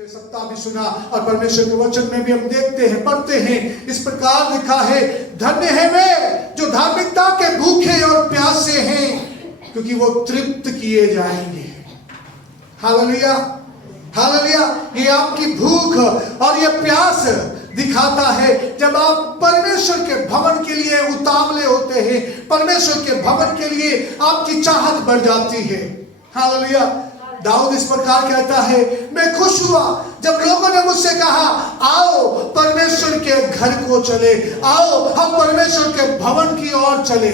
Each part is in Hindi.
पिछले सप्ताह भी सुना और परमेश्वर के वचन में भी हम देखते हैं, पढ़ते हैं, इस प्रकार लिखा है, धन्य है वे जो धार्मिकता के भूखे और प्यासे हैं, क्योंकि वो तृप्त किए जाएंगे। Hallelujah, hallelujah. ये आपकी भूख और ये प्यास दिखाता है जब आप परमेश्वर के भवन के लिए उतावले होते हैं, परमेश्वर के भवन के लिए आपकी चाहत बढ़ जाती है। हालेलुया। दाऊद इस प्रकार कहता है, मैं खुश हुआ जब लोगों ने मुझसे कहा, आओ परमेश्वर के घर को चले, आओ हम परमेश्वर के भवन की ओर चले।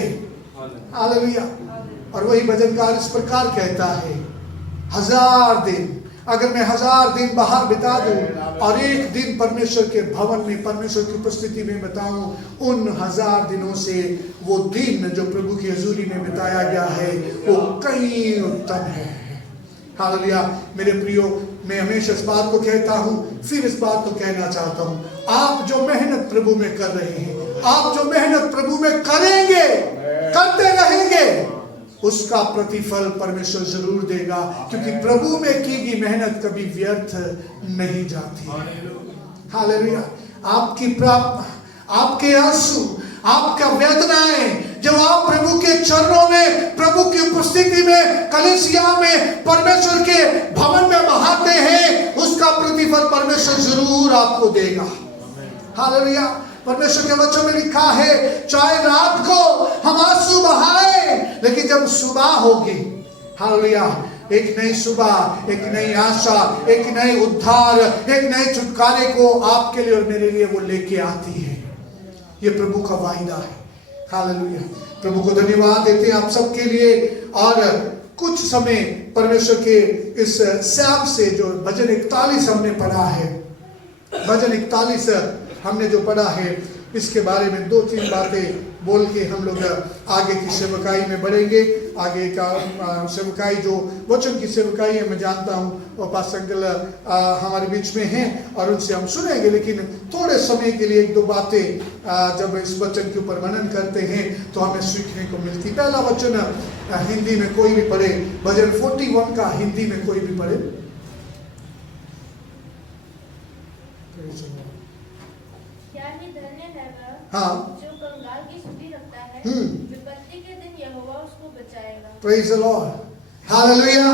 हालेलुया। और वही भजनकार इस प्रकार कहता है, 1000 दिन अगर मैं 1000 दिन बाहर बिता दूं और एक दिन परमेश्वर के भवन में, परमेश्वर की उपस्थिति में बिताऊं, उन 1000 दिनों से वो दिन जो प्रभु की हजूरी में बिताया गया है वो कहीं उत्तम है। हालेलुया। मेरे प्रियो, मैं हमेशा इस बात को कहता हूं, फिर इस बात को कहना चाहता हूं, आप जो मेहनत प्रभु में कर रहे हैं, आप जो मेहनत प्रभु में करेंगे, करते रहेंगे, उसका प्रतिफल परमेश्वर जरूर देगा, क्योंकि प्रभु में की गई मेहनत कभी व्यर्थ नहीं जाती। हालेलुया। आपकी प्राप्त, आपके आंसू, आपका वेदनाएं जब आप प्रभु के चरणों में, प्रभु की उपस्थिति में, कलीसिया में, परमेश्वर के भवन में बहाते हैं, उसका प्रतिफल परमेश्वर जरूर आपको देगा। हालेलुया। परमेश्वर के वचन में लिखा है, चाहे रात को हम आंसू बहाए, लेकिन जब सुबह होगी, हालेलुया, एक नई सुबह, एक नई आशा, एक नए उद्धार, एक नए छुटकारे को आपके लिए और मेरे लिए वो लेके आती है। ये प्रभु का वायदा है। हालेलुया। प्रभु को धन्यवाद देते हैं आप सबके लिए। और कुछ समय परमेश्वर के इस सैम से जो भजन 41 हमने पढ़ा है, भजन 41 हमने जो पढ़ा है, इसके बारे में 2-3 बातें बोल के हम लोग आगे की सेवकाई में बढ़ेंगे। आगे का सेवकाई जो वचन की सेवकाई है, मैं जानता हूँ वो पास्टर अंकल हमारे बीच में हैं और उनसे हम सुनेंगे, लेकिन थोड़े समय के लिए 1-2 बातें जब इस वचन के ऊपर मनन करते हैं तो हमें सीखने को मिलती। पहला वचन हिंदी में कोई भी पढ़े, भजन 41 का हिंदी में कोई भी पढ़े। हाँ, जो कंगाल की सुधि रखता है, विपत्ति के दिन यहोवा उसको बचाएगा। Praise the Lord. Hallelujah,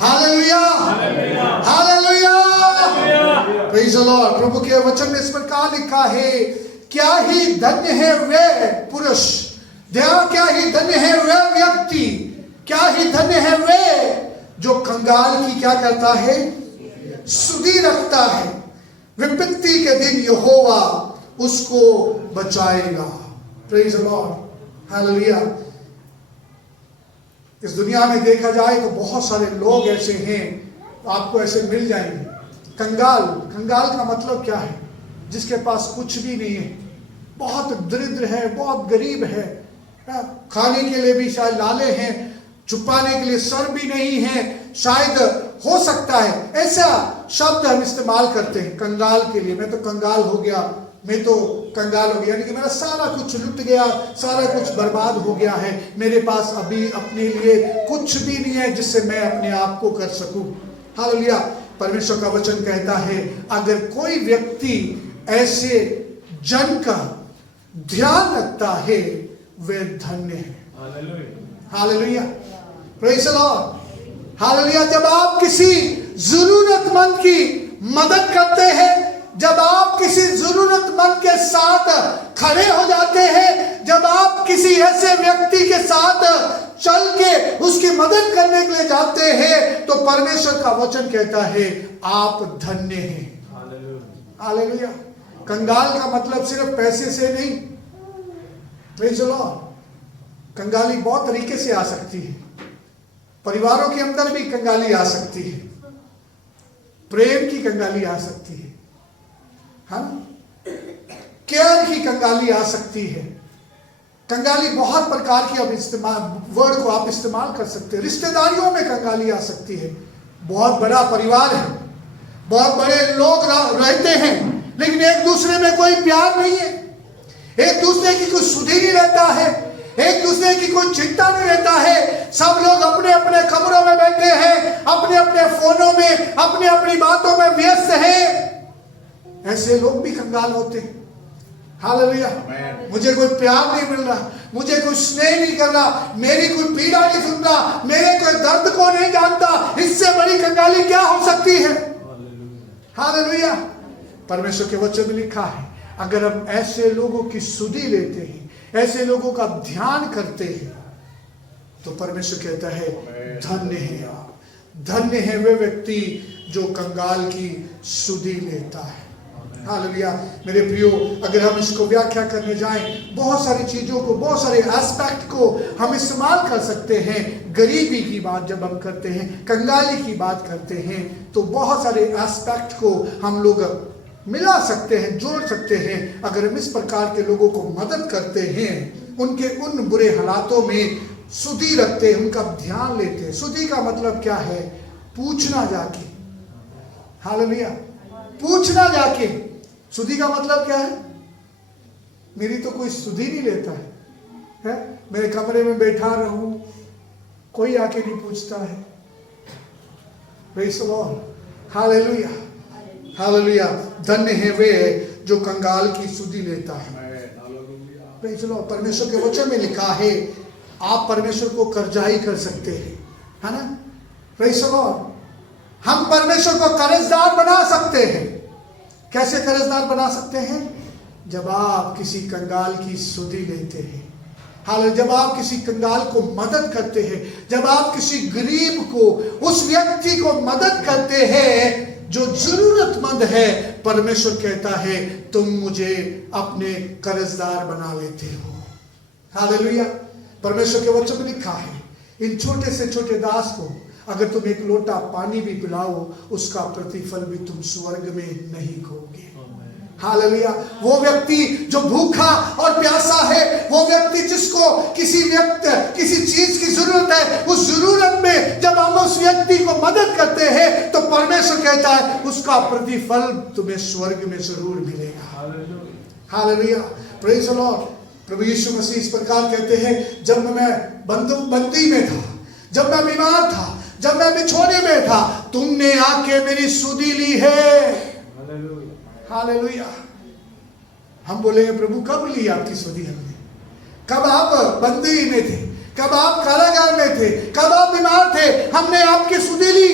hallelujah, hallelujah, praise the Lord. प्रभु के वचन में इस प्रकार लिखा है, क्या ही धन्य है वे पुरुष, क्या ही धन्य है वे व्यक्ति, क्या ही धन्य है वे जो कंगाल की क्या करता है, सुधि रखता है। विपत्ति के दिन यहोवा उसको बचाएगा। Praise the Lord. हालेलुया। इस दुनिया में देखा जाए तो बहुत सारे लोग ऐसे हैं, आपको ऐसे मिल जाएंगे। कंगाल, कंगाल का मतलब क्या है? जिसके पास कुछ भी नहीं है, बहुत दरिद्र है, बहुत गरीब है, खाने के लिए भी शायद लाले हैं, छुपाने के लिए सर भी नहीं है, शायद हो सकता है ऐसा शब्द हम इस्तेमाल करते हैं कंगाल के लिए। मैं तो कंगाल हो गया, मैं तो कंगाल हो गया, यानी कि मेरा सारा कुछ लुट गया, सारा कुछ बर्बाद हो गया है, मेरे पास अभी अपने लिए कुछ भी नहीं है जिससे मैं अपने आप को कर सकूं। हालेलुया। परमेश्वर का वचन कहता है, अगर कोई व्यक्ति ऐसे जन का ध्यान रखता है वे धन्य है। Hallelujah, praise the Lord. Hallelujah. जब आप किसी जरूरतमंद की मदद करते हैं, जब आप किसी जरूरतमंद के साथ खड़े हो जाते हैं, जब आप किसी ऐसे व्यक्ति के साथ चल के उसकी मदद करने के लिए जाते हैं, तो परमेश्वर का वचन कहता है आप धन्य हैं। हालेलुया। कंगाल का मतलब सिर्फ पैसे से नहीं। Praise the Lord. कंगाली बहुत तरीके से आ सकती है। परिवारों के अंदर भी कंगाली आ सकती है, प्रेम की कंगाली आ सकती है, केयर की कंगाली आ सकती है। कंगाली बहुत प्रकार की आप इस्तेमाल, वर्ड को आप इस्तेमाल कर सकते हैं। रिश्तेदारियों में कंगाली आ सकती है। बहुत बड़ा परिवार है, बहुत बड़े लोग रहते हैं, लेकिन एक दूसरे में कोई प्यार नहीं है, एक दूसरे की कोई सुधि नहीं रहता है, एक दूसरे की कोई चिंता नहीं रहता है। सब लोग अपने अपने कमरों में बैठे हैं, अपने अपने फोनों में, अपनी अपनी बातों में व्यस्त हैं। ऐसे लोग भी कंगाल होते हैं। हालेलुया। मुझे कोई प्यार नहीं मिल रहा, मुझे कोई स्नेह नहीं कर रहा, मेरी कोई पीड़ा नहीं सुन रहा, मेरे कोई दर्द को नहीं जानता। इससे बड़ी कंगाली क्या हो सकती है? हालेलुया। परमेश्वर के वचन में लिखा है, अगर हम ऐसे लोगों की सुधि लेते हैं, ऐसे लोगों का ध्यान करते हैं, तो परमेश्वर कहता है धन्य है आप, धन्य है वे व्यक्ति जो कंगाल की सुधि लेता है। हालेलुया। मेरे प्रियो, अगर हम इसको व्याख्या करने जाएं, बहुत सारी चीजों को, बहुत सारे एस्पेक्ट को हम इस्तेमाल कर सकते हैं। गरीबी की बात जब हम करते हैं, कंगाली की बात करते हैं, तो बहुत सारे एस्पेक्ट को हम लोग मिला सकते हैं, जोड़ सकते हैं। अगर हम इस प्रकार के लोगों को मदद करते हैं, उनके उन बुरे हालातों में सुधि रखते हैं, उनका ध्यान लेते हैं। सुधि का मतलब क्या है? पूछना जाके। हालेलुया। पूछना जाके। सुधि का मतलब क्या है? मेरी तो कोई सुधि नहीं लेता है, मेरे कमरे में बैठा रहूं, कोई आके नहीं पूछता है। Praise the Lord. Hallelujah. Hallelujah. धन्य है वे जो कंगाल की सुधि लेता है। Praise the Lord. परमेश्वर के वचन में लिखा है, आप परमेश्वर को कर्जदारी कर सकते हैं, है ना? Praise the Lord. हम परमेश्वर को कर्जदार बना सकते हैं। कैसे कर्जदार बना सकते हैं? जब आप किसी कंगाल की सुधि लेते हैं। हाल जब आप किसी कंगाल को मदद करते हैं, जब आप किसी गरीब को, उस व्यक्ति को मदद करते हैं जो जरूरतमंद है, परमेश्वर कहता है तुम मुझे अपने कर्जदार बना लेते हो। हालेलुया। परमेश्वर के वचन में लिखा है, इन छोटे से छोटे दास को अगर तुम एक लोटा पानी भी पिलाओ, उसका प्रतिफल भी तुम स्वर्ग में नहीं खोगे। हालेलुया। वो व्यक्ति जो भूखा और प्यासा है, वो व्यक्ति जिसको किसी चीज की जरूरत है, उस जरूरत में जब हम उस व्यक्ति को मदद करते हैं, तो परमेश्वर कहता है उसका प्रतिफल तुम्हें स्वर्ग में जरूर मिलेगा। हालेलुया। Praise the Lord. प्रभु यीशु मसीह इस प्रकार कहते हैं, जब मैं बंदी में था, जब मैं बीमार था, जब मैं बिछोने में था, तुमने आके मेरी सुधि ली है। हालेलुया। हम बोलेंगे, प्रभु कब ली आपकी सुधि हमने? कब आप बंदी में थे, कब आप कारागार में थे, कब आप बीमार थे, हमने आपकी सुधि ली।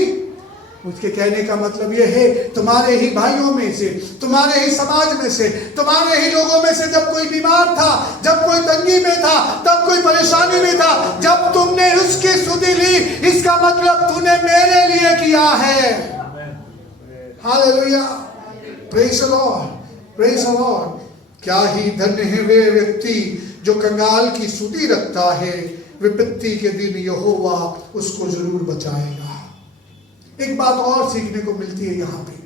उसके कहने का मतलब यह है, तुम्हारे ही भाइयों में से, तुम्हारे ही समाज में से, तुम्हारे ही लोगों में से जब कोई बीमार था, जब कोई तंगी में था, तब कोई परेशानी में था, जब तुमने उसकी सुधि ली, इसका मतलब तूने मेरे लिए किया है। Hallelujah. Praise the Lord. Praise the Lord. क्या ही धन्य है वे व्यक्ति जो कंगाल की सुधि रखता है, विपत्ति के दिन यहोवा उसको जरूर बचाएगा। एक बात और सीखने को मिलती है यहाँ पे।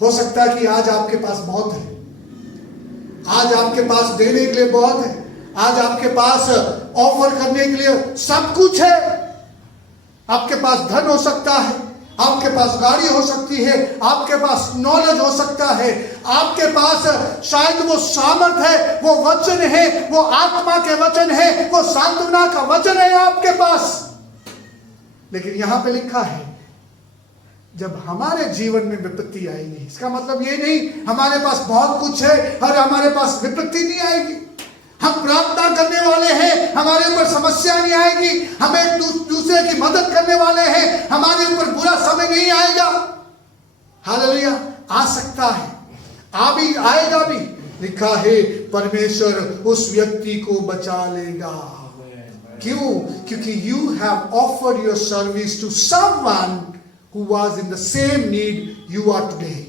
हो सकता है कि आज आपके पास बहुत है, आज आपके पास देने के लिए बहुत है, आज आपके पास ऑफर करने के लिए सब कुछ है। आपके पास धन हो सकता है, आपके पास गाड़ी हो सकती है, आपके पास नॉलेज हो सकता है, आपके पास शायद वो सामर्थ है, वो वचन है, वो आत्मा के वचन है, वो सांत्वना का वचन है आपके पास। लेकिन यहां पे लिखा है, जब हमारे जीवन में विपत्ति आएगी, इसका मतलब ये नहीं हमारे पास बहुत कुछ है और हमारे पास विपत्ति नहीं आएगी। हम प्रार्थना करने वाले हैं, हमारे ऊपर समस्या नहीं आएगी, हम एक दूसरे की मदद करने वाले हैं, हमारे ऊपर बुरा समय नहीं आएगा। हालेलुया। आ सकता है, आएगा भी। लिखा है परमेश्वर उस व्यक्ति को बचा लेगा। क्यों? क्योंकि you have offered your service to someone who was in the same need you are today.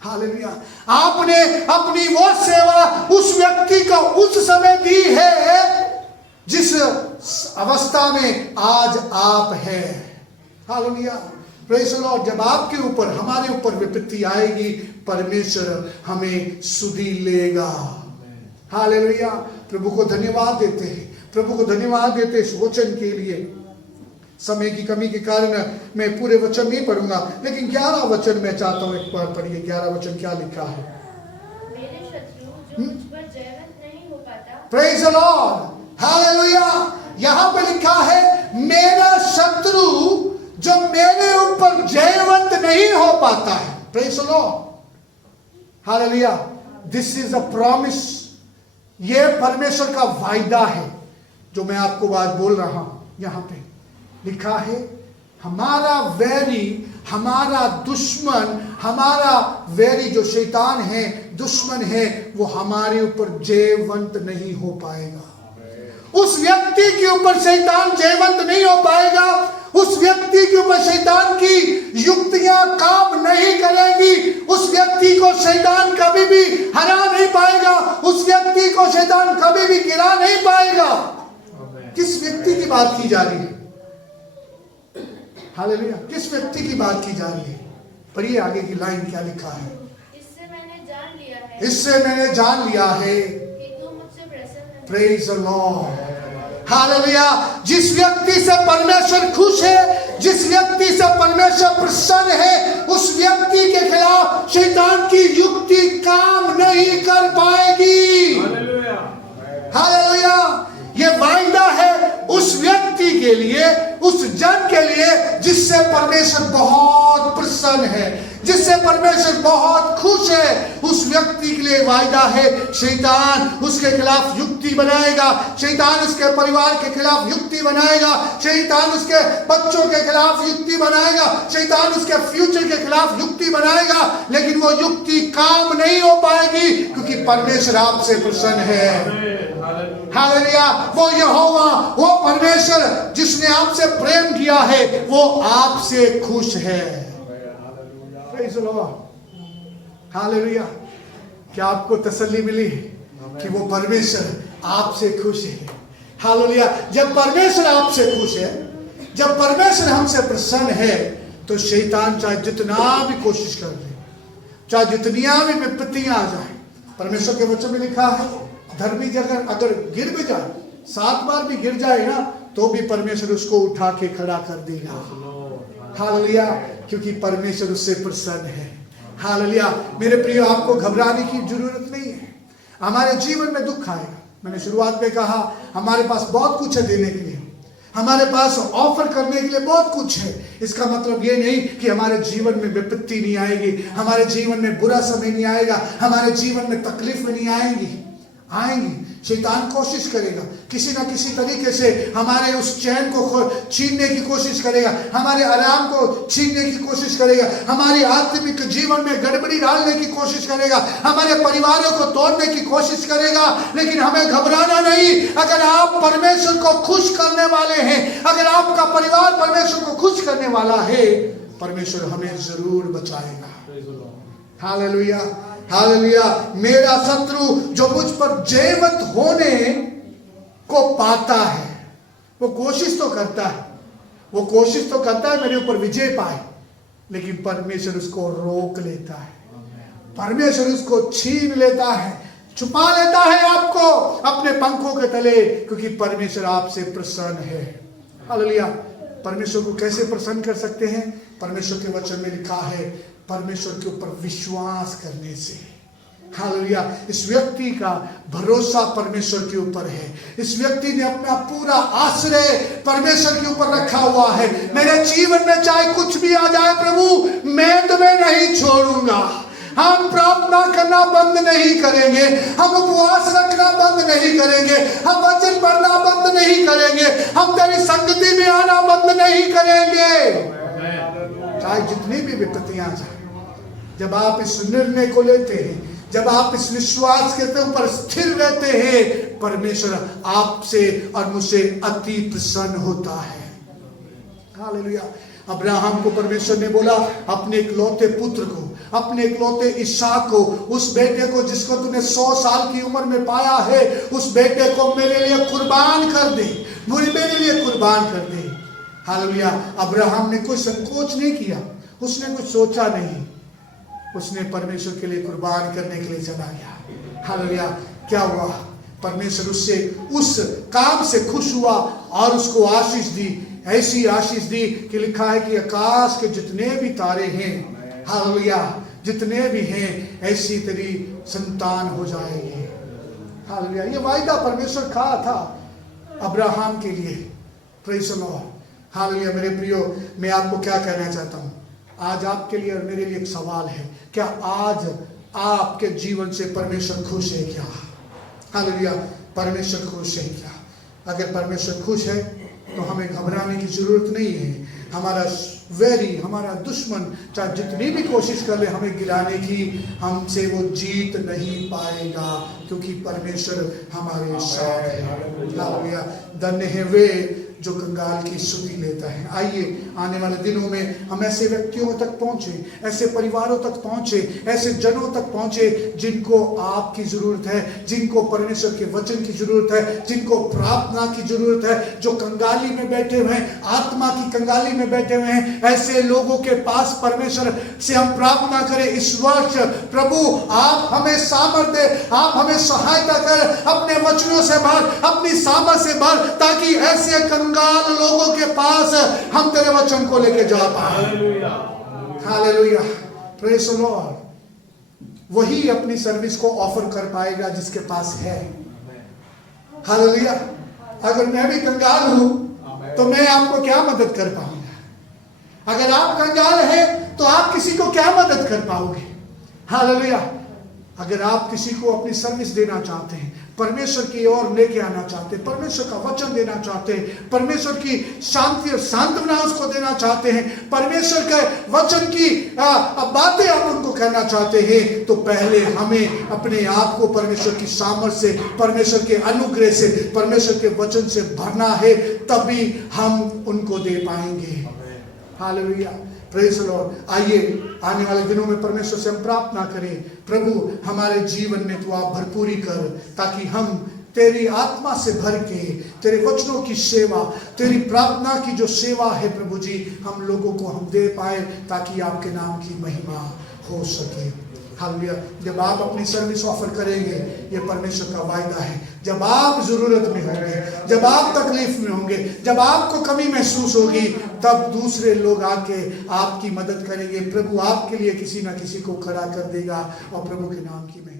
Hallelujah. आपने अपनी वो सेवा उस व्यक्ति को उस समय दी है जिस अवस्था में आज आप हैं। हालेलुया। Praise the Lord. जब आपके ऊपर, हमारे ऊपर विपत्ति आएगी, परमेश्वर हमें सुधि लेगा। हालेलुया। प्रभु को धन्यवाद देते हैं, प्रभु को धन्यवाद देते इस वचन के लिए। समय की कमी के कारण मैं पूरे वचन नहीं पढ़ूंगा, लेकिन 11 वचन मैं चाहता हूं एक बार पढ़िए। 11 वचन क्या लिखा है? मेरे शत्रु जो मुझ पर जयवंत नहीं हो पाता, प्रेज द लॉर्ड, हालेलुया। यहां पे लिखा है मेरा शत्रु जो मेरे ऊपर जयवंत नहीं हो पाता है। Praise the Lord, hallelujah. This is a promise, ये परमेश्वर का वायदा है जो मैं आपको बात बोल रहा हूं। यहां पे लिखा है हमारा वैरी, हमारा दुश्मन, हमारा वैरी जो शैतान है, दुश्मन है, वो हमारे ऊपर जयवंत नहीं हो पाएगा। उस व्यक्ति के ऊपर शैतान जयवंत नहीं हो पाएगा। उस व्यक्ति के ऊपर शैतान की युक्तियां काम नहीं करेंगी। उस व्यक्ति को शैतान कभी भी हरा नहीं पाएगा। उस व्यक्ति को शैतान कभी भी गिरा नहीं पाएगा। किस व्यक्ति की बात की जा रही है? हालेलुया, किस व्यक्ति की बात की जा रही है? पढ़िए आगे की लाइन क्या लिखा है। इससे मैंने जान लिया है, इससे मैंने जान लिया है कि तू मुझसे प्रसन्न है। Praise the Lord, hallelujah. जिस व्यक्ति से परमेश्वर खुश है, जिस व्यक्ति से परमेश्वर प्रसन्न है, उस व्यक्ति के खिलाफ शैतान की युक्ति काम नहीं कर पाएगी। हालेलुया। ये वायदा है उस व्यक्ति के लिए, उस जन के लिए जिससे परमेश्वर बहुत प्रसन्न है, जिससे परमेश्वर बहुत खुश है। उस व्यक्ति के लिए वायदा है शैतान उसके खिलाफ युक्ति बनाएगा, शैतान उसके परिवार के खिलाफ युक्ति बनाएगा, शैतान उसके बच्चों के खिलाफ युक्ति बनाएगा, शैतान उसके फ्यूचर के खिलाफ युक्ति बनाएगा, लेकिन वो युक्ति काम नहीं हो पाएगी क्योंकि परमेश्वर आपसे प्रसन्न है। हालेलुया। वो यहोवा, वो परमेश्वर जिसने आपसे प्रेम किया है, वो आपसे खुश है। Praise the Lord, hallelujah. क्या आपको तसल्ली मिली कि वो परमेश्वर आपसे खुश है? हालेलुया। जब परमेश्वर आपसे खुश है, जब परमेश्वर हमसे प्रसन्न है, तो शैतान चाहे जितना भी कोशिश कर ले, चाहे जितनियां भी विपत्तियां आ जाए, परमेश्वर के वचन में लिखा है धर्मी जगह अगर गिर भी जाए, 7 बार भी गिर जाए ना, तो भी परमेश्वर उसको उठा के खड़ा कर देगा। हालेलुया, क्योंकि परमेश्वर उससे प्रसन्न है। हालेलुया। मेरे प्रिय, आपको घबराने की जरूरत नहीं है। हमारे जीवन में दुख आएगा। मैंने शुरुआत में कहा हमारे पास बहुत कुछ है देने के लिए, हमारे पास ऑफर करने के लिए बहुत कुछ है। इसका मतलब ये नहीं कि हमारे जीवन में विपत्ति नहीं आएगी, हमारे जीवन में बुरा समय नहीं आएगा, हमारे जीवन में तकलीफ नहीं आएंगी। शैतान कोशिश करेगा किसी ना किसी तरीके से हमारे उस चैन को छीनने की कोशिश करेगा, हमारे आराम को छीनने की कोशिश करेगा, हमारी आत्मिक जीवन में गड़बड़ी डालने की कोशिश करेगा, हमारे परिवारों को तोड़ने की कोशिश करेगा। लेकिन हमें घबराना नहीं। अगर आप परमेश्वर को खुश करने वाले हैं, अगर आपका परिवार परमेश्वर को खुश करने वाला है, परमेश्वर हमें जरूर बचाएगा। Hallelujah, hallelujah. मेरा शत्रु जो मुझ पर जयवंत होने को पाता है, वो कोशिश तो करता है, वो कोशिश तो करता है मेरे ऊपर विजय पाए, लेकिन परमेश्वर उसको रोक लेता है, परमेश्वर उसको छीन लेता है, छुपा लेता है आपको अपने पंखों के तले, क्योंकि परमेश्वर आपसे प्रसन्न है। हालेलुया। परमेश्वर को कैसे प्रसन्न कर सकते हैं? परमेश्वर के वचन में लिखा है परमेश्वर के ऊपर विश्वास करने से। हालेलुया। इस व्यक्ति का भरोसा परमेश्वर के ऊपर है। इस व्यक्ति ने अपना पूरा आश्रय परमेश्वर के ऊपर रखा हुआ है। मेरे जीवन में चाहे कुछ भी आ जाए प्रभु, मैं तुम्हें नहीं छोड़ूंगा। हम प्रार्थना करना बंद नहीं करेंगे, हम उपवास रखना बंद नहीं करेंगे, हम वचन पढ़ना बंद नहीं करेंगे, हम तेरी संगति में आना बंद नहीं करेंगे। चाहे जितनी भी विपत्तियां जाए, जब आप इस निर्णय को लेते हैं, जब आप इस विश्वास के ऊपर स्थिर रहते हैं, परमेश्वर आपसे और मुझसे अति प्रसन्न होता है। हालेलुया। अब्राहम को परमेश्वर ने बोला अपने इकलौते पुत्र को, अपने इकलौते इसहाक को, उस बेटे को जिसको तूने 100 साल की उम्र में पाया है, उस बेटे को मेरे लिए कुर्बान कर दे, मेरे लिए कुर्बान कर दे। हालेलुया। अब्राहम ने कोई संकोच नहीं किया, उसने कुछ सोचा नहीं, उसने परमेश्वर के लिए कुर्बान करने के लिए चला गया। हालेलुया। क्या हुआ? परमेश्वर उससे उस काम से खुश हुआ और उसको आशीष दी, ऐसी आशीष दी कि लिखा है कि आकाश के जितने भी तारे हैं, हालेलुया, जितने भी हैं, ऐसी तेरी संतान हो जाएगी। हालेलुया। ये वायदा परमेश्वर कहा था अब्राहम के लिए। Praise the Lord. हालेलुया। मेरे प्रियो, मैं आपको क्या कहना चाहता हूँ, आज आपके लिए और मेरे लिए एक सवाल है, क्या आज आपके जीवन से परमेश्वर खुश है क्या? हालेलुया। परमेश्वर खुश है क्या? अगर परमेश्वर खुश है तो हमें घबराने की जरूरत नहीं है। हमारा वैरी, हमारा दुश्मन चाहे जितनी भी कोशिश कर ले हमें गिराने की, हमसे वो जीत नहीं पाएगा, क्योंकि परमेश्वर हमारे साथ है। हालेलुया। धन्य है वे जो कंगाल की स्तुति लेता है। आइए आने वाले दिनों में हम ऐसे व्यक्तियों तक पहुंचे, ऐसे परिवारों तक पहुंचे, ऐसे जनों तक पहुंचे जिनको आपकी जरूरत है, जिनको परमेश्वर के वचन की जरूरत है, जिनको प्रार्थना की जरूरत है, जो कंगाली में बैठे हुए हैं, आत्मा की कंगाली में बैठे हुए हैं। ऐसे लोगों के पास परमेश्वर से हम प्रार्थना करें इस वर्ष, प्रभु आप हमें सामर्थ्य, आप हमें सहायता कर, अपने वचनों से भर, अपनी सामर्थ से भर, ताकि ऐसे कंगाल लोगों के पास हम तेरे वचन को लेके जा पाए। हालेलुया। Praise the Lord. वही अपनी सर्विस को ऑफर कर पाएगा जिसके पास है। हालेलुया। अगर मैं भी कंगाल हूं तो मैं आपको क्या मदद कर पाऊंगा? अगर आप कंगाल हैं तो आप किसी को क्या मदद कर पाओगे? हालेलुया। अगर आप किसी को अपनी सर्विस देना चाहते हैं, परमेश्वर की ओर लेके आना चाहते हैं, परमेश्वर का वचन देना चाहते हैं, परमेश्वर की शांति और सांत्वना उसको देना चाहते हैं, परमेश्वर के वचन की बातें आप उनको कहना चाहते हैं, तो पहले हमें अपने आप को परमेश्वर की सामर्थ से, परमेश्वर के अनुग्रह से, परमेश्वर के वचन से भरना है, तभी हम उनको दे पाएंगे। हालेलुया। Praise the Lord. आइए आने वाले दिनों में परमेश्वर से हम प्रार्थना करें, प्रभु हमारे जीवन में तू आप भरपूरी कर, ताकि हम तेरी आत्मा से भर के तेरे वचनों की सेवा, तेरी प्रार्थना की जो सेवा है प्रभु जी, हम लोगों को हम दे पाए, ताकि आपके नाम की महिमा हो सके। हालेलुया। जब आप अपनी सर्विस ऑफर करेंगे, ये परमेश्वर का वायदा है, जब आप जरूरत में होंगे, जब आप तकलीफ में होंगे, जब आपको कमी महसूस होगी, तब दूसरे लोग आके आपकी मदद करेंगे। प्रभु आपके लिए किसी ना किसी को खड़ा कर देगा और प्रभु के नाम की महिमा